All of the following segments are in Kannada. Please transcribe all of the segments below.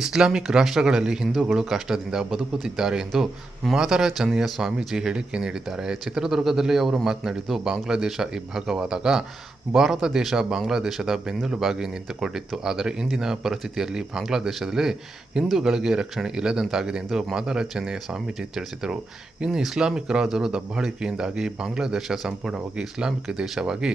ಇಸ್ಲಾಮಿಕ್ ರಾಷ್ಟ್ರಗಳಲ್ಲಿ ಹಿಂದೂಗಳು ಕಷ್ಟದಿಂದ ಬದುಕುತ್ತಿದ್ದಾರೆ ಎಂದು ಮಾದರ ಚನ್ನಯ್ಯ ಸ್ವಾಮೀಜಿ ಹೇಳಿಕೆ ನೀಡಿದ್ದಾರೆ. ಚಿತ್ರದುರ್ಗದಲ್ಲಿ ಅವರು ಮಾತನಾಡಿದ್ದು, ಬಾಂಗ್ಲಾದೇಶ ಇಬ್ಬಾಗವಾದಾಗ ಭಾರತ ದೇಶ ಬಾಂಗ್ಲಾದೇಶದ ಬೆನ್ನೆಲುಬಾಗಿ ನಿಂತುಕೊಂಡಿತ್ತು. ಆದರೆ ಇಂದಿನ ಪರಿಸ್ಥಿತಿಯಲ್ಲಿ ಬಾಂಗ್ಲಾದೇಶದಲ್ಲಿ ಹಿಂದೂಗಳಿಗೆ ರಕ್ಷಣೆ ಇಲ್ಲದಂತಾಗಿದೆ ಎಂದು ಮಾದರ ಚನ್ನಯ್ಯ ಸ್ವಾಮೀಜಿ ತಿಳಿಸಿದರು. ಇನ್ನು ಇಸ್ಲಾಮಿಕ್ ರಾಜರು ದಬ್ಬಾಳಿಕೆಯಿಂದಾಗಿ ಬಾಂಗ್ಲಾದೇಶ ಸಂಪೂರ್ಣವಾಗಿ ಇಸ್ಲಾಮಿಕ್ ದೇಶವಾಗಿ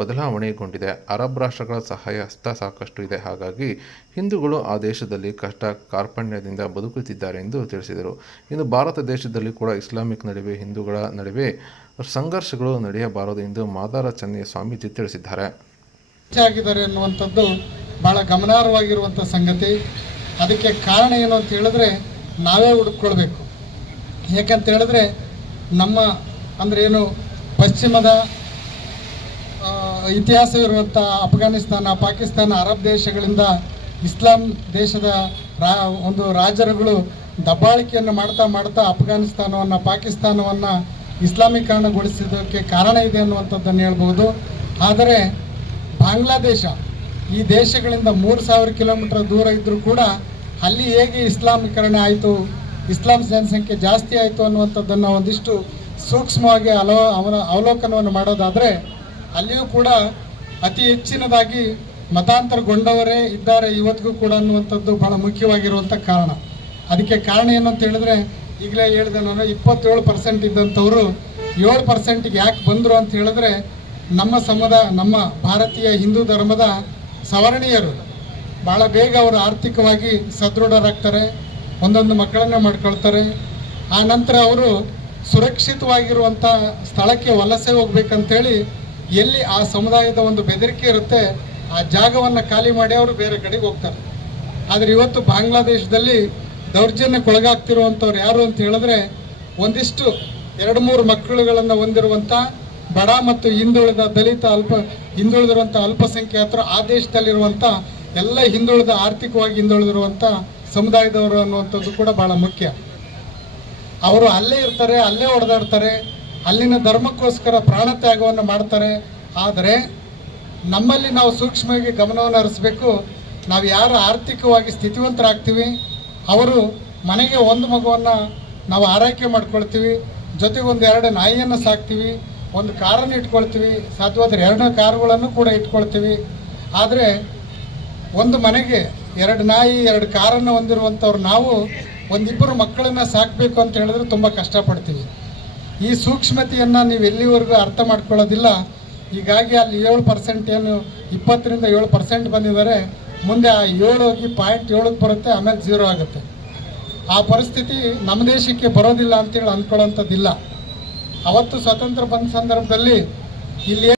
ಬದಲಾವಣೆಗೊಂಡಿದೆ. ಅರಬ್ ರಾಷ್ಟ್ರಗಳ ಸಹಾಯ ಹಸ್ತ ಸಾಕಷ್ಟು ಇದೆ. ಹಾಗಾಗಿ ಹಿಂದೂಗಳು ಆ ದೇಶದಲ್ಲಿ ಕಷ್ಟ ಕಾರ್ಪಣ್ಯದಿಂದ ಬದುಕುತ್ತಿದ್ದಾರೆ ಎಂದು ತಿಳಿಸಿದರು. ಇನ್ನು ಭಾರತ ದೇಶದಲ್ಲಿ ಕೂಡ ಇಸ್ಲಾಮಿಕ್ ನಡುವೆ, ಹಿಂದೂಗಳ ನಡುವೆ ಸಂಘರ್ಷಗಳು ನಡೆಯಬಾರದು ಎಂದು ಮಾದಾರ ಚನ್ನಯ್ಯ ಸ್ವಾಮೀಜಿ ತಿಳಿಸಿದ್ದಾರೆ. ಹೆಚ್ಚಾಗಿದ್ದಾರೆ ಅನ್ನುವಂಥದ್ದು ಬಹಳ ಗಮನಾರ್ಹವಾಗಿರುವಂಥ ಸಂಗತಿ. ಅದಕ್ಕೆ ಕಾರಣ ಏನು ಅಂತ ಹೇಳಿದ್ರೆ ನಾವೇ ಹುಡುಕೊಳ್ಬೇಕು. ಯಾಕಂತ ಹೇಳಿದ್ರೆ ನಮ್ಮ ಅಂದರೆ ಏನು ಪಶ್ಚಿಮದ ಇತಿಹಾಸವಿರುವಂಥ ಅಫ್ಘಾನಿಸ್ತಾನ, ಪಾಕಿಸ್ತಾನ, ಅರಬ್ ದೇಶಗಳಿಂದ ಇಸ್ಲಾಂ ದೇಶದ ರಾ, ಒಂದು ರಾಜರುಗಳು ದಬ್ಬಾಳಿಕೆಯನ್ನು ಮಾಡ್ತಾ ಮಾಡ್ತಾ ಅಫ್ಘಾನಿಸ್ತಾನವನ್ನು, ಪಾಕಿಸ್ತಾನವನ್ನು ಇಸ್ಲಾಮೀಕರಣಗೊಳಿಸಿದ್ದಕ್ಕೆ ಕಾರಣ ಇದೆ ಅನ್ನುವಂಥದ್ದನ್ನು ಹೇಳ್ಬೋದು. ಆದರೆ ಬಾಂಗ್ಲಾದೇಶ, ಈ ದೇಶಗಳಿಂದ ಮೂರು ಸಾವಿರ ಕಿಲೋಮೀಟರ್ ದೂರ ಇದ್ದರೂ ಕೂಡ ಅಲ್ಲಿ ಹೇಗೆ ಇಸ್ಲಾಮೀಕರಣ ಆಯಿತು, ಇಸ್ಲಾಂ ಜನಸಂಖ್ಯೆ ಜಾಸ್ತಿ ಆಯಿತು ಅನ್ನುವಂಥದ್ದನ್ನು ಒಂದಿಷ್ಟು ಸೂಕ್ಷ್ಮವಾಗಿ ಅಲೋ, ಅವನ ಅವಲೋಕನವನ್ನು ಮಾಡೋದಾದರೆ ಅಲ್ಲಿಯೂ ಕೂಡ ಅತಿ ಹೆಚ್ಚಿನದಾಗಿ ಮತಾಂತರಗೊಂಡವರೇ ಇದ್ದಾರೆ ಇವತ್ತಿಗೂ ಕೂಡ ಅನ್ನುವಂಥದ್ದು ಬಹಳ ಮುಖ್ಯವಾಗಿರುವಂಥ ಕಾರಣ. ಅದಕ್ಕೆ ಕಾರಣ ಏನಂತ ಹೇಳಿದ್ರೆ, ಈಗಲೇ ಹೇಳಿದೆ ನಾನು, ಇಪ್ಪತ್ತೇಳು ಪರ್ಸೆಂಟ್ ಇದ್ದಂಥವರು ಏಳು ಪರ್ಸೆಂಟಿಗೆ ಯಾಕೆ ಬಂದರು ಅಂತ ಹೇಳಿದ್ರೆ, ನಮ್ಮ ಸಮುದಾಯ ನಮ್ಮ ಭಾರತೀಯ ಹಿಂದೂ ಧರ್ಮದ ಸವರ್ಣೀಯರು. ಭಾಳ ಬೇಗ ಅವರು ಆರ್ಥಿಕವಾಗಿ ಸದೃಢರಾಗ್ತಾರೆ, ಒಂದೊಂದು ಮಕ್ಕಳನ್ನೇ ಮಾಡ್ಕೊಳ್ತಾರೆ. ಆ ನಂತರ ಅವರು ಸುರಕ್ಷಿತವಾಗಿರುವಂಥ ಸ್ಥಳಕ್ಕೆ ವಲಸೆ ಹೋಗ್ಬೇಕಂತೇಳಿ ಎಲ್ಲಿ ಆ ಸಮುದಾಯದ ಒಂದು ಬೆದರಿಕೆ ಇರುತ್ತೆ ಆ ಜಾಗವನ್ನು ಖಾಲಿ ಮಾಡಿ ಅವರು ಬೇರೆ ಕಡೆಗೆ ಹೋಗ್ತಾರೆ. ಆದರೆ ಇವತ್ತು ಬಾಂಗ್ಲಾದೇಶದಲ್ಲಿ ದೌರ್ಜನ್ಯಕ್ಕೊಳಗಾಗ್ತಿರುವಂಥವ್ರು ಯಾರು ಅಂತ ಹೇಳಿದ್ರೆ ಒಂದಿಷ್ಟು ಎರಡು ಮೂರು ಮಕ್ಕಳುಗಳನ್ನು ಹೊಂದಿರುವಂಥ ಬಡ ಮತ್ತು ಹಿಂದುಳಿದ ದಲಿತ ಅಲ್ಪ ಹಿಂದುಳಿದಿರುವಂಥ ಅಲ್ಪಸಂಖ್ಯಾತರು ಆ ದೇಶದಲ್ಲಿರುವಂಥ ಎಲ್ಲ ಹಿಂದುಳಿದ ಆರ್ಥಿಕವಾಗಿ ಹಿಂದುಳಿದಿರುವಂಥ ಸಮುದಾಯದವರು ಅನ್ನುವಂಥದ್ದು ಕೂಡ ಭಾಳ ಮುಖ್ಯ. ಅವರು ಅಲ್ಲೇ ಇರ್ತಾರೆ, ಅಲ್ಲೇ ಹೊಡೆದಾಡ್ತಾರೆ ಅಲ್ಲಿನ ಧರ್ಮಕ್ಕೋಸ್ಕರ ಪ್ರಾಣ ತ್ಯಾಗವನ್ನು ಮಾಡ್ತಾರೆ. ಆದರೆ ನಮ್ಮಲ್ಲಿ ನಾವು ಸೂಕ್ಷ್ಮವಾಗಿ ಗಮನವನ್ನು ಹರಿಸ್ಬೇಕು. ನಾವು ಯಾರು ಆರ್ಥಿಕವಾಗಿ ಸ್ಥಿತಿವಂತರಾಗ್ತೀವಿ, ಅವರು ಮನೆಗೆ ಒಂದು ಮಗುವನ್ನು ನಾವು ಆರೈಕೆ ಮಾಡ್ಕೊಳ್ತೀವಿ ಜೊತೆಗೆ ಒಂದು ಎರಡು ನಾಯಿಯನ್ನು ಸಾಕ್ತೀವಿ, ಒಂದು ಕಾರನ್ನು ಇಟ್ಕೊಳ್ತೀವಿ, ಸಾಧ್ಯವಾದರೆ ಎರಡು ಕಾರುಗಳನ್ನು ಕೂಡ ಇಟ್ಕೊಳ್ತೀವಿ. ಆದರೆ ಒಂದು ಮನೆಗೆ ಎರಡು ನಾಯಿ, ಎರಡು ಕಾರನ್ನು ಹೊಂದಿರುವಂಥವ್ರು ನಾವು ಒಂದಿಬ್ಬರು ಮಕ್ಕಳನ್ನು ಸಾಕಬೇಕು ಅಂತ ಹೇಳಿದ್ರೆ ತುಂಬ ಕಷ್ಟಪಡ್ತೀವಿ. ಈ ಸೂಕ್ಷ್ಮತೆಯನ್ನು ನೀವು ಎಲ್ಲಿವರೆಗೂ ಅರ್ಥ ಮಾಡ್ಕೊಳ್ಳೋದಿಲ್ಲ. ಹೀಗಾಗಿ ಅಲ್ಲಿ ಏಳು ಪರ್ಸೆಂಟ್ ಏನು ಇಪ್ಪತ್ತರಿಂದ ಏಳು ಪರ್ಸೆಂಟ್ ಬಂದಿದ್ದಾರೆ. ಮುಂದೆ ಆ ಏಳು ಹೋಗಿ ಪಾಯಿಂಟ್ ಏಳಕ್ಕೆ ಬರುತ್ತೆ, ಆಮೇಲೆ ಝೀರೋ ಆಗುತ್ತೆ. ಆ ಪರಿಸ್ಥಿತಿ ನಮ್ಮ ದೇಶಕ್ಕೆ ಬರೋದಿಲ್ಲ ಅಂತೇಳಿ ಅಂದ್ಕೊಳ್ಳೋಂಥದ್ದಿಲ್ಲ. ಅವತ್ತು ಸ್ವತಂತ್ರ ಬಂದ ಸಂದರ್ಭದಲ್ಲಿ ಇಲ್ಲಿ